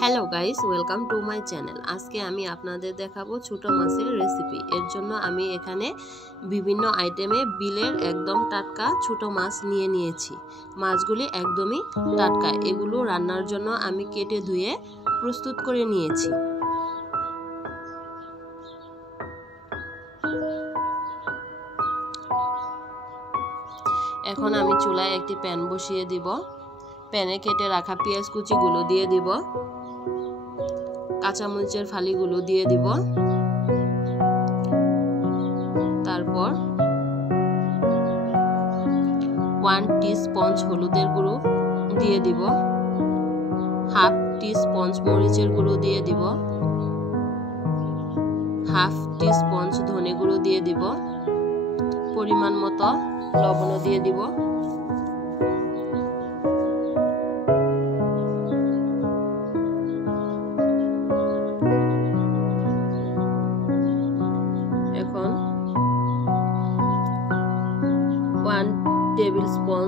Hello guys, welcome to my channel. আজকে আমি আপনাদের দেখাবো ছোট মাছের রেসিপি। এর জন্য আমি এখানে বিভিন্ন আইটেমে বিলের একদম টাটকা ছোট মাছ নিয়েছি। মাছগুলি একদমই টাটকা। এগুলো রান্নার জন্য আমি কেটে ধুয়ে প্রস্তুত করে নিয়েছি। এখন আমি চুলায় একটি প্যান বসিয়ে দিব। প্যানে কেটে রাখা পেঁয়াজ কুচিগুলো দিয়ে দিব, কাঁচামরিচের ফালিগুলো দিয়ে দিব, তারপর 1 টিস্পুন হলুদের গুঁড়ো দিয়ে দিব, হাফ টিস্পুন মরিচের গুঁড়ো দিয়ে দিব, হাফ টিস্পুন ধনে গুঁড়ো দিয়ে দিব, পরিমাণ মতো লবণ দিয়ে দিব। এখন 1 টেবিল স্পুন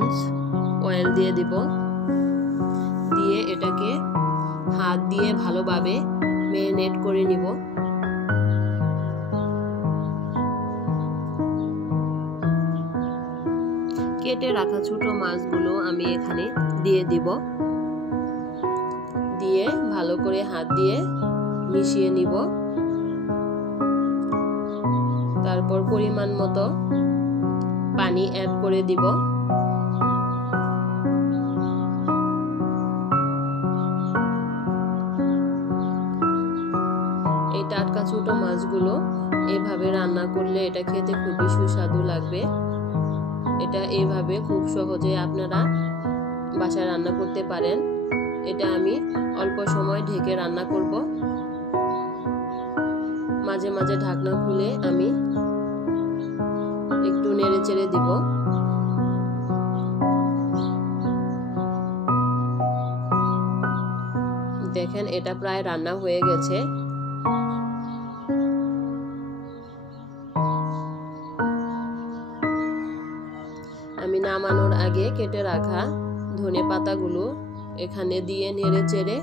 অয়েল দিয়ে দিব, দিয়ে এটাকে হাত দিয়ে ভালোভাবে ম্যারিনেট করে নিব। কেটে রাখা ছোট মাছগুলো আমি এখানে দিয়ে দিব, দিয়ে ভালো করে হাত দিয়ে মিশিয়ে নিব। তারপর পরিমাণ মতো পানি অ্যাড করে দিব। এই টাটকা ছোট মাছগুলো এভাবে রান্না করলে এটা খেতে খুবই সুস্বাদু লাগবে। এটা এইভাবে খুব সহজে আপনারা বাসায় রান্না করতে পারেন। এটা আমি অল্প সময় ঢেকে রান্না করব। মাঝে মাঝে ঢাকনা খুলে আমি একটু নেড়ে চেড়ে দিব। দেখেন, এটা প্রায় রান্না হয়ে গেছে। আমি নামানোর আগে কেটে রাখা ধনে পাতাগুলো এখানে দিয়ে নেড়ে চেড়ে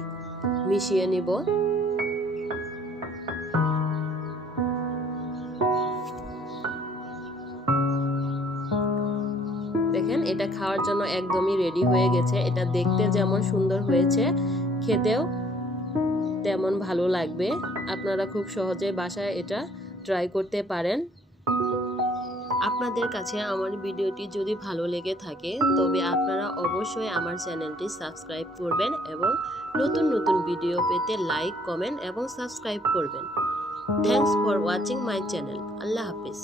মিশিয়ে নিব। দেখেন, এটা খাওয়ার জন্য একদমই রেডি হয়ে গেছে। এটা দেখতে যেমন সুন্দর হয়েছে, খেতেও তেমন ভালো লাগবে। আপনারা খুব সহজে বাসায় এটা ট্রাই করতে পারেন। আপনাদের কাছে আমার ভিডিওটি যদি ভালো লেগে থাকে তবে আপনারা অবশ্যই আমার চ্যানেলটি সাবস্ক্রাইব করবেন এবং নতুন নতুন ভিডিও পেতে লাইক, কমেন্ট এবং সাবস্ক্রাইব করবেন। Thanks for watching my channel. Allah হাফেজ।